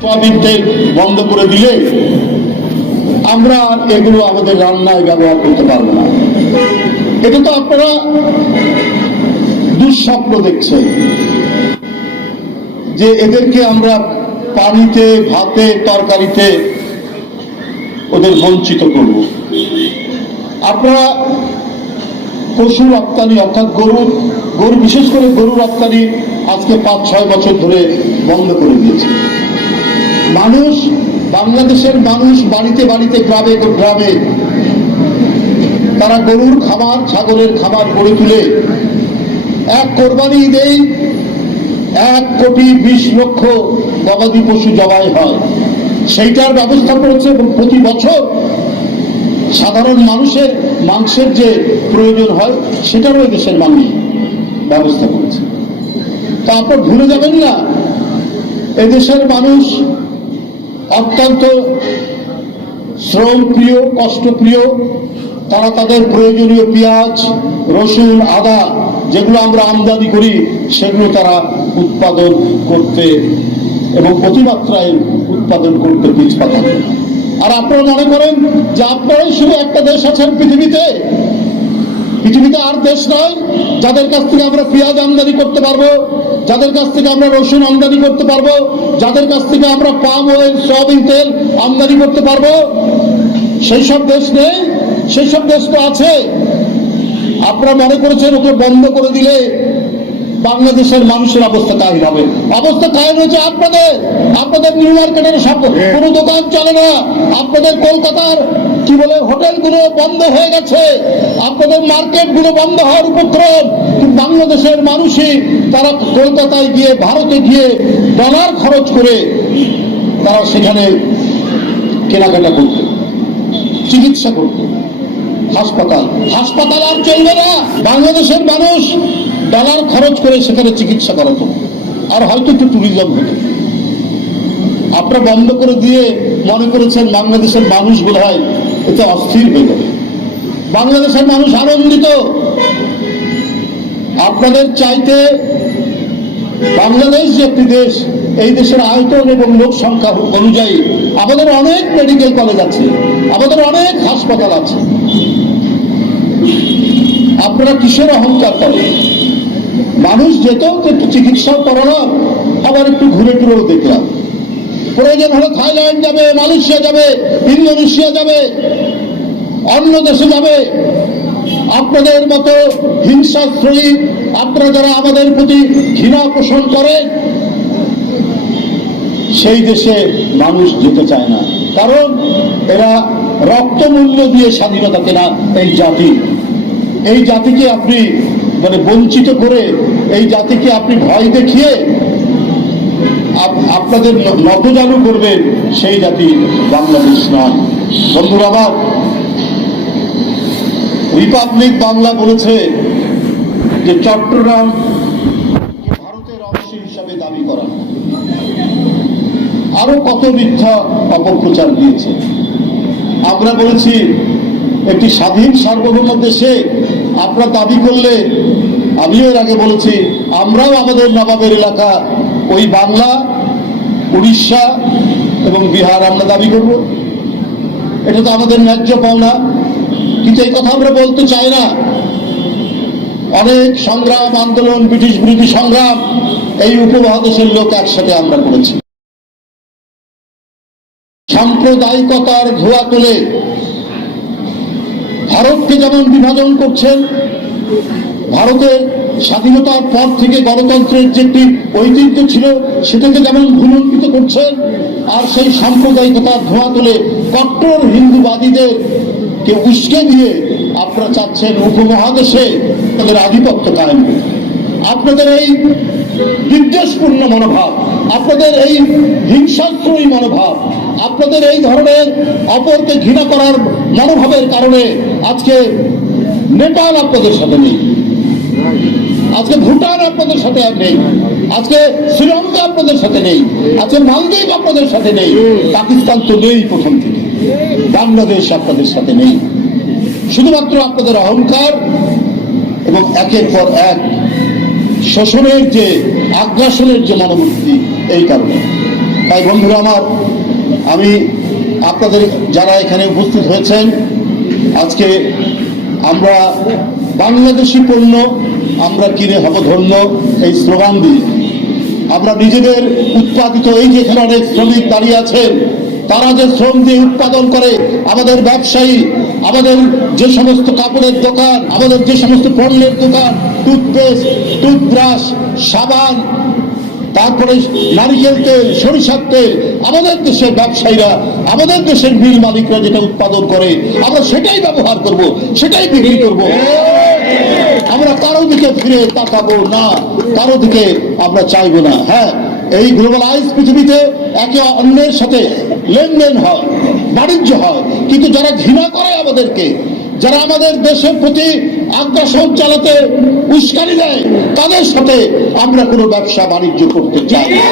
Soybean বন্ধ করে দিলে আমরা এগুলো আমাদের রান্নায় ব্যবহার করতে পারব না। এটা তো আপনারা দুঃস্বপ্ন দেখছেন যে এদেরকে আমরা পানিতে, ভাতে, তরকারিতে ওদের বঞ্চিত করব। আপনারা পশু রপ্তানি অর্থাৎ গরু গরু, বিশেষ করে গরু রপ্তানি আজকে পাঁচ ছয় বছর ধরে বন্ধ করে দিয়েছে। মানুষ, বাংলাদেশের মানুষ বাড়িতে বাড়িতে গ্রামে গ্রামে তারা গরুর খাবার ছাগলের খাবার গড়ে তুলে। এক কোরবানি ঈদেই এক কোটি বিশ লক্ষ গবাদি পশু জবাই হয়। সেইটার ব্যবস্থা করেছে প্রতি বছর সাধারণ মানুষের মাংসের যে প্রয়োজন হয়, সেটারও দেশের মানুষ ব্যবস্থা করেছে। তা আপনার ভুলে যাবেন না, এদেশের মানুষ অত্যন্ত শ্রমপ্রিয়, কষ্টপ্রিয়। তারা তাদের প্রয়োজনীয় পেঁয়াজ, রসুন, আদা যেগুলো আমরা আমদানি করি, সেগুলো তারা উৎপাদন করতে এবং অতিমাত্রায় উৎপাদন করতে পিছপা থাকে আর আপনারা মনে করেন যে আপনারাই শুধু একটা দেশ আছেন পৃথিবীতে? পৃথিবীতে আর দেশ নয় যাদের কাছ থেকে আমরা পেঁয়াজ আমদানি করতে পারব যাদের কাছ থেকে আমরা রসুন আমদানি করতে পারব যাদের কাছ থেকে আমরা পাম অয়েল সয়াবিন তেল আমদানি করতে পারব সেই সব দেশ নেই সেই সব দেশ তো আছে। আপনারা মনে করেছেন ওকে বন্ধ করে দিলে বাংলাদেশের মানুষের অবস্থা কাহিল হবে। অবস্থা কাহিল হচ্ছে আপনাদের। আপনাদের নিউ মার্কেটের সব কোনো দোকান চলে না। আপনাদের কলকাতার কি বলে, হোটেলগুলো বন্ধ হয়ে গেছে। আপনাদের মার্কেটগুলো বন্ধ হওয়ার উপক্রম। বাংলাদেশের মানুষই তারা কলকাতায় গিয়ে, ভারতে গিয়ে ডলার খরচ করে তারা সেখানে কেনাকাটা করত চিকিৎসা করত হাসপাতাল। হাসপাতাল আর চলবে না। বাংলাদেশের মানুষ ডলার খরচ করে সেখানে চিকিৎসা করাতো। আর হয়তো একটু ট্যুরিজম হতো। আপনারা বন্ধ করে দিয়ে মনে করেছেন বাংলাদেশের মানুষ বোধ হয় এতে অস্থির হয়ে বাংলাদেশের মানুষ আনন্দিত। আপনাদের চাইতে বাংলাদেশ যে একটি দেশ, এই দেশের আয়তন এবং লোক সংখ্যা অনুযায়ী আমাদের অনেক মেডিকেল কলেজ আছে, আমাদের অনেক হাসপাতাল আছে। আপনারা কিসের অহংকার করেন? মানুষ যেত একটু চিকিৎসাও করালাম, আবার একটু ঘুরে টুরেও দেখলাম। প্রয়োজন হলে থাইল্যান্ড যাবে, মালয়েশিয়া যাবে, ইন্দোনেশিয়া যাবে, অন্য দেশে যাবে। আপনাদের মতো হিংসাশ্রয়ী আপনারা যারা আমাদের প্রতি ঘৃণা পোষণ করে, সেই দেশে মানুষ যেতে চায় না। কারণ এরা রক্তমূল্য দিয়ে স্বাধীনতা কেনা এই জাতি। এই জাতিকে আপনি মানে বঞ্চিত করে, এই জাতিকে আপনি ভয় দেখিয়ে আপনাদের নতজানু করবেন সেই জাতি বাংলাদেশ নয়। বন্ধুরা আমার, রিপাবলিক বাংলা বলেছে যে চট্টগ্রাম ভারতের অংশ হিসাবে দাবি করা। আরও কত মিথ্যা অপপ্রচার দিয়েছে। আমরা বলেছি, একটি স্বাধীন সার্বভৌম দেশে আপনারা দাবি করলে, আমিও এর আগে বলেছি, আমরাও আমাদের নবাবের এলাকা ওই বাংলা, উড়িষ্যা এবং বিহার আমরা দাবি করব। এটা তো আমাদের ন্যায্য পাওনা। কিন্তু এই কথা আমরা বলতে চাই না। অনেক সংগ্রাম, আন্দোলন, ব্রিটিশ বিরোধী সংগ্রাম এই উপমহাদেশের লোক একসাথে আমরা করেছি। সাম্প্রদায়িকতার ধোয়া তুলে ভারতকে যেমন বিভাজন করছেন ভারতের স্বাধীনতার পর থেকে গণতন্ত্রের যে একটি ঐতিহ্য ছিল, সেটাকে যেমন ভুলুণ্ঠিত করছেন আর সেই সাম্প্রদায়িকতার ধোঁয়া তুলে কট্টর হিন্দুবাদীদের কে উস্কে দিয়ে আপনারা চাচ্ছেন উপমহাদেশে তাদের আধিপত্য কায়েম আপনাদের এই বিদ্বেষপূর্ণ মনোভাব, আপনাদের এই হিংসাত্মী মনোভাব আপনাদের এই ধরনের অপরকে ঘৃণা করার মনোভাবের কারণে আজকে নেপাল আপনাদের সাথে নেই। আজকে ভুটান আপনাদের সাথে নেই। আজকে শ্রীলঙ্কা আপনাদের সাথে নেই। আজকে মালদ্বীপ আপনাদের সাথে নেই। পাকিস্তান তো নেই প্রথম থেকে। বাংলাদেশ আপনাদের সাথে নেই। শুধুমাত্র আপনাদের অহংকার এবং একের পর এক শোষণের যে আগ্রাসনের যে মনোবৃত্তি, এই কারণে। তাই বন্ধুরা আমার আমি আপনাদের যারা এখানে উপস্থিত হয়েছেন, আজকে আমরা বাংলাদেশি পণ্য, আমরা কিনে হব ধন্য এই স্লোগান দিই। আমরা নিজেদের উৎপাদিত, এই যে এখানে অনেক শ্রমিক দাঁড়িয়ে আছেন, তারা যে শ্রম দিয়ে উৎপাদন করে, আমাদের ব্যবসায়ী, আমাদের যে সমস্ত কাপড়ের দোকান, আমাদের যে সমস্ত পণ্যের দোকান টুথপেস্ট টুথব্রাশ সাবান তারপরে নারিকেল তেল সরিষার তেল, আমাদের দেশের ব্যবসায়ীরা, আমাদের দেশের মিল মালিকরা যেটা উৎপাদন করে, আমরা সেটাই ব্যবহার করব, সেটাই বিক্রি করব। আমরা কারও দিকে ফিরে তাকাবো না, কারও দিকে আমরা চাইব না। হ্যাঁ এই গ্লোবালাইজ পৃথিবীতে একে অন্যের সাথে লেনদেন হয়, বাণিজ্য হয়, কিন্তু যারা ঘৃণা করে আমাদেরকে, যারা আমাদের দেশের প্রতি আগ্রাসন চালাতে উস্কানি দেয় তাদের সাথে আমরা কোনো ব্যবসা বাণিজ্য করতে চাই না।